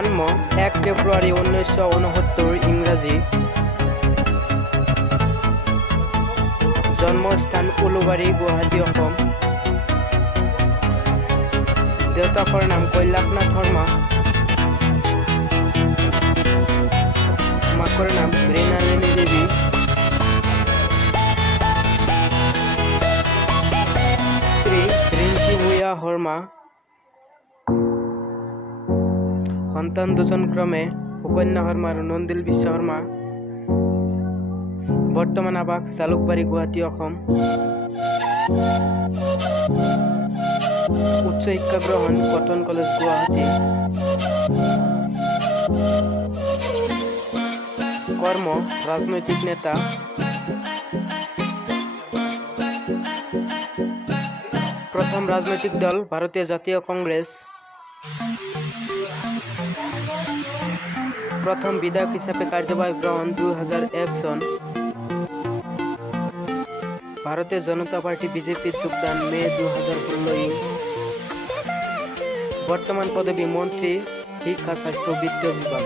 জন্ম 1 ফেব্ৰুয়াৰি 1969 ইংৰাজি। জন্মস্থান উলুবাৰী, গুৱাহাটী, অসম। দেউতাকৰ নাম কৈলাশনাথ শৰ্মা, মাকৰ নাম মৃণালিনী দেৱী। স্ত্ৰী ৰিঞ্চি ভূঞা শৰ্মা। সন্তান দুজন ক্ৰমে সুকন্যা শৰ্মা আৰু নন্দিল বিশ্ব শৰ্মা। বৰ্তমান আৱাস জালুকবাৰী, গুৱাহাটী, অসম। উচ্চ শিক্ষা গ্ৰহণ কটন কলেজ, গুৱাহাটী। কৰ্ম ৰাজনৈতিক নেতা। প্ৰথম ৰাজনৈতিক দল ভাৰতীয় জাতীয় কংগ্ৰেছ। প্ৰথম বিধায়ক হিচাপে কাৰ্যভাৰ গ্ৰহণ 2001 চন। ভাৰতীয় জনতা পাৰ্টি বিজেপিৰ যোগদান মে 2016। বৰ্তমান পদবী মন্ত্ৰী, শিক্ষা, স্বাস্থ্য, বিত্ত বিভাগ।